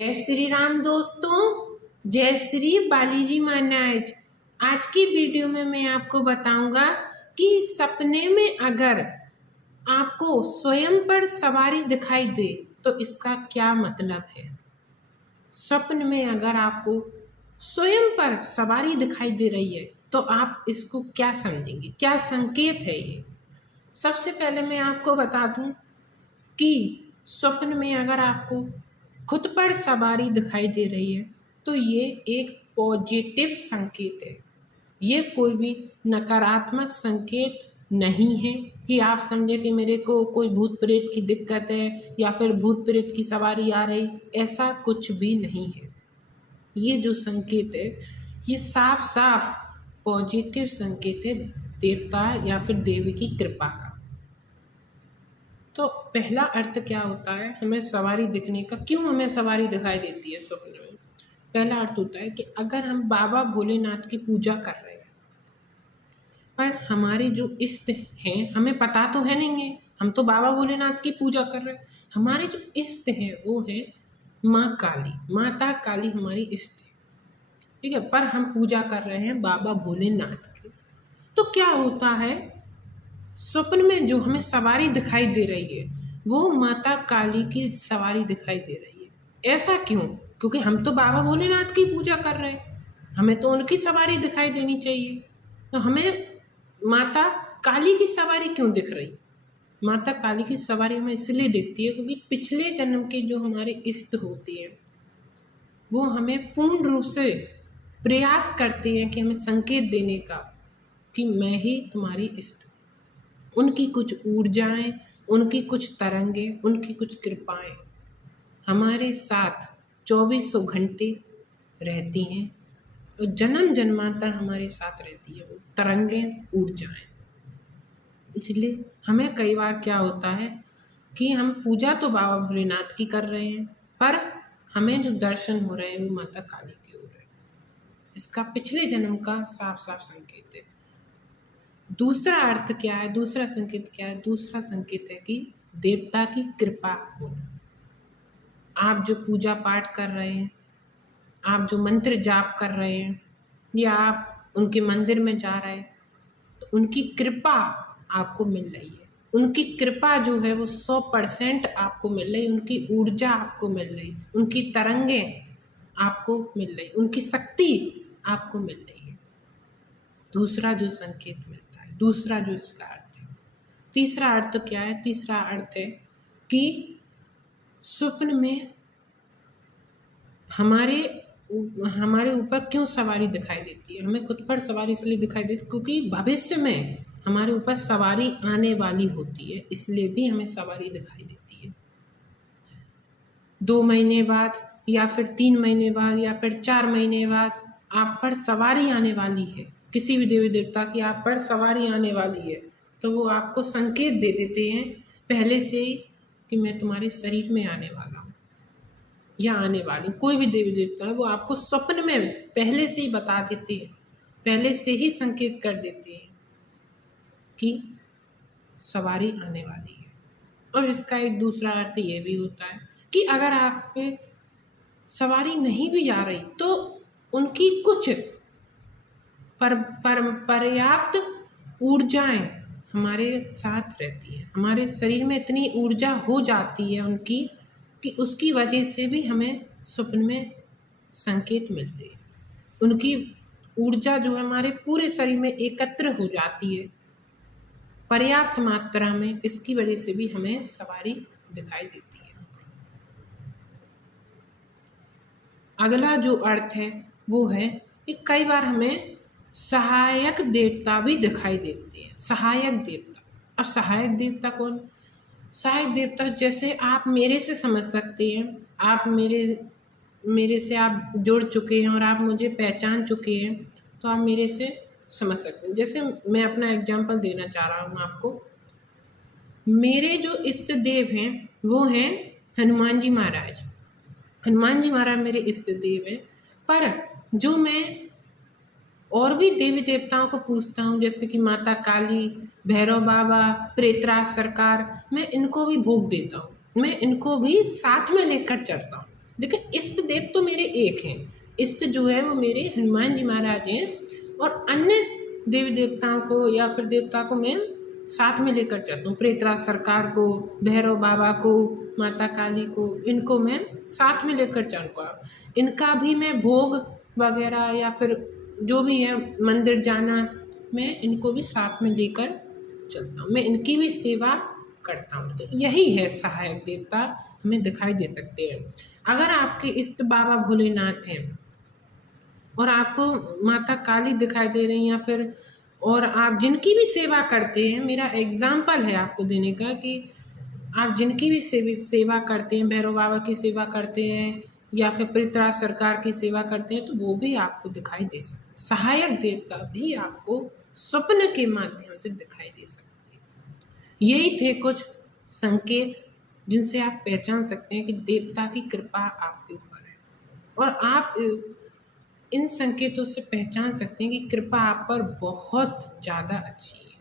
जय श्री राम दोस्तों। जय श्री बालीजी महाराज। आज की वीडियो में मैं आपको बताऊंगा कि सपने में अगर आपको स्वयं पर सवारी दिखाई दे तो इसका क्या मतलब है। स्वप्न में अगर आपको स्वयं पर सवारी दिखाई दे रही है तो आप इसको क्या समझेंगे, क्या संकेत है ये। सबसे पहले मैं आपको बता दूं कि स्वप्न में अगर आपको खुद पर सवारी दिखाई दे रही है तो ये एक पॉजिटिव संकेत है। ये कोई भी नकारात्मक संकेत नहीं है कि आप समझे कि मेरे को कोई भूत प्रेत की दिक्कत है या फिर भूत प्रेत की सवारी आ रही, ऐसा कुछ भी नहीं है। ये जो संकेत है ये साफ साफ पॉजिटिव संकेत है देवता या फिर देवी की कृपा का। तो पहला अर्थ क्या होता है हमें सवारी दिखने का, क्यों हमें सवारी दिखाई देती है स्वप्न में। पहला अर्थ होता है कि अगर हम बाबा भोलेनाथ की पूजा कर रहे हैं पर हमारे जो इष्ट हैं हमें पता तो है नहीं है, हम तो बाबा भोलेनाथ की पूजा कर रहे हैं, हमारे जो इष्ट हैं वो है माँ काली, माता काली हमारी इष्ट है, ठीक है। पर हम पूजा कर रहे हैं बाबा भोलेनाथ की। तो क्या होता है स्वप्न में जो हमें सवारी दिखाई दे रही है वो माता काली की सवारी दिखाई दे रही है। ऐसा क्यों? क्योंकि हम तो बाबा भोलेनाथ की पूजा कर रहे हैं, हमें तो उनकी सवारी दिखाई देनी चाहिए। तो हमें माता काली की सवारी क्यों दिख रही? माता काली की सवारी हमें इसलिए दिखती है क्योंकि पिछले जन्म के जो हमारे इष्ट होते हैं वो हमें पूर्ण रूप से प्रयास करते हैं कि हमें संकेत देने का कि मैं ही तुम्हारी इष्ट। उनकी कुछ ऊर्जाएं, उनकी कुछ तरंगें, उनकी कुछ कृपाएं हमारे साथ 2400 घंटे रहती हैं और जन्म जन्मांतर हमारे साथ रहती है वो तरंगें, ऊर्जाएं। इसलिए हमें कई बार क्या होता है कि हम पूजा तो बाबा भोलेनाथ की कर रहे हैं पर हमें जो दर्शन हो रहे हैं वो माता काली के हो रहे हैं। इसका पिछले जन्म का साफ साफ संकेत है। दूसरा अर्थ क्या है, दूसरा संकेत क्या है? दूसरा संकेत है कि देवता की कृपा होना। आप जो पूजा पाठ कर रहे हैं, आप जो मंत्र जाप कर रहे हैं या आप उनके मंदिर में जा रहे हैं तो उनकी कृपा आपको मिल रही है। उनकी कृपा जो है वो 100% आपको मिल रही है, उनकी ऊर्जा आपको मिल रही, उनकी तरंगें आपको मिल रही, उनकी शक्ति आपको मिल रही है। दूसरा जो संकेत मिलता है, दूसरा जो इसका अर्थ है। तीसरा अर्थ क्या है? तीसरा अर्थ है कि स्वप्न में हमारे ऊपर क्यों सवारी दिखाई देती है। हमें खुद पर सवारी इसलिए दिखाई देती है क्योंकि भविष्य में हमारे ऊपर सवारी आने वाली होती है, इसलिए भी हमें सवारी दिखाई देती है। 2 महीने बाद या फिर 3 महीने बाद या फिर 4 महीने बाद आप पर सवारी आने वाली है, किसी भी देवी देवता की आप पर सवारी आने वाली है तो वो आपको संकेत दे देते हैं पहले से ही कि मैं तुम्हारे शरीर में आने वाला हूँ या आने वाली। कोई भी देवी देवता है वो आपको स्वप्न में पहले से ही बता देते हैं, पहले से ही संकेत कर देते हैं कि सवारी आने वाली है। और इसका एक दूसरा अर्थ ये भी होता है कि अगर आप पे सवारी नहीं भी आ रही तो उनकी कुछ पर्याप्त ऊर्जाएं हमारे साथ रहती हैं। हमारे शरीर में इतनी ऊर्जा हो जाती है उनकी कि उसकी वजह से भी हमें स्वप्न में संकेत मिलते हैं। उनकी ऊर्जा जो है हमारे पूरे शरीर में एकत्र हो जाती है पर्याप्त मात्रा में, इसकी वजह से भी हमें सवारी दिखाई देती है। अगला जो अर्थ है वो है कि कई बार हमें सहायक देवता भी दिखाई देते हैं। सहायक देवता, अब सहायक देवता कौन? सहायक देवता जैसे आप मेरे से समझ सकते हैं, आप मेरे से आप जुड़ चुके हैं और आप मुझे पहचान चुके हैं तो आप मेरे से समझ सकते हैं। जैसे मैं अपना एग्जांपल देना चाह रहा हूँ आपको। मेरे जो इष्ट देव हैं वो हैं हनुमान जी महाराज। हनुमान जी महाराज मेरे इष्ट देव हैं, पर जो मैं और भी देवी देवताओं को पूछता हूँ जैसे कि माता काली, भैरव बाबा, प्रेतराज सरकार, मैं इनको भी भोग देता हूँ, मैं इनको भी साथ में लेकर चलता हूँ। लेकिन इस एक हैं। इष्ट जो है वो मेरे हनुमान जी महाराज हैं, और अन्य देवी देवताओं को या फिर देवता को मैं साथ में लेकर चलता हूँ। प्रेतराज सरकार को, भैरव बाबा को, माता काली को, इनको मैं साथ में लेकर चलूँगा। इनका भी मैं भोग वगैरह या फिर जो भी है मंदिर जाना, मैं इनको भी साथ में लेकर चलता हूँ, मैं इनकी भी सेवा करता हूँ। तो यही है सहायक देवता हमें दिखाई दे सकते हैं। अगर आपके इष्ट बाबा भोलेनाथ हैं और आपको माता काली दिखाई दे रही हैं, या फिर और आप जिनकी भी सेवा करते हैं, मेरा एग्जाम्पल है आपको देने का कि आप जिनकी भी सेवा करते हैं, भैरव बाबा की सेवा करते हैं या फिर पृथ्वीराज सरकार की सेवा करते हैं, तो वो भी आपको दिखाई दे सकते हैं। सहायक देवता भी आपको स्वप्न के माध्यम से दिखाई दे सकते हैं। यही थे कुछ संकेत जिनसे आप पहचान सकते हैं कि देवता की कृपा आपके ऊपर है, और आप इन संकेतों से पहचान सकते हैं कि कृपा आप पर बहुत ज़्यादा अच्छी है।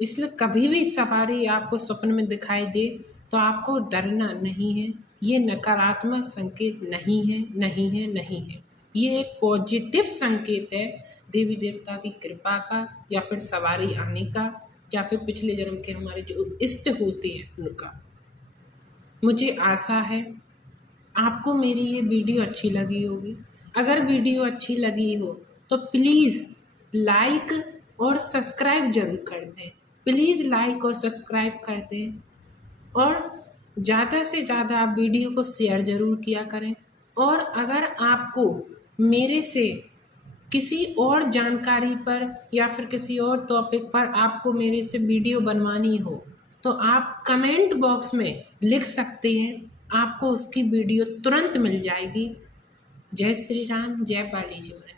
इसलिए कभी भी सवारी आपको स्वप्न में दिखाई दे तो आपको डरना नहीं है। ये नकारात्मक संकेत नहीं है, नहीं है, नहीं है। ये एक पॉजिटिव संकेत है देवी देवता की कृपा का, या फिर सवारी आने का, या फिर पिछले जन्म के हमारे जो इष्ट होते हैं उनका। मुझे आशा है आपको मेरी ये वीडियो अच्छी लगी होगी। अगर वीडियो अच्छी लगी हो तो प्लीज़ लाइक और सब्सक्राइब ज़रूर कर दें। प्लीज़ लाइक और सब्सक्राइब कर दें, और ज़्यादा से ज़्यादा आप वीडियो को शेयर ज़रूर किया करें। और अगर आपको मेरे से किसी और जानकारी पर या फिर किसी और टॉपिक पर आपको मेरे से वीडियो बनवानी हो तो आप कमेंट बॉक्स में लिख सकते हैं, आपको उसकी वीडियो तुरंत मिल जाएगी। जय श्री राम, जय बालाजी महाराज।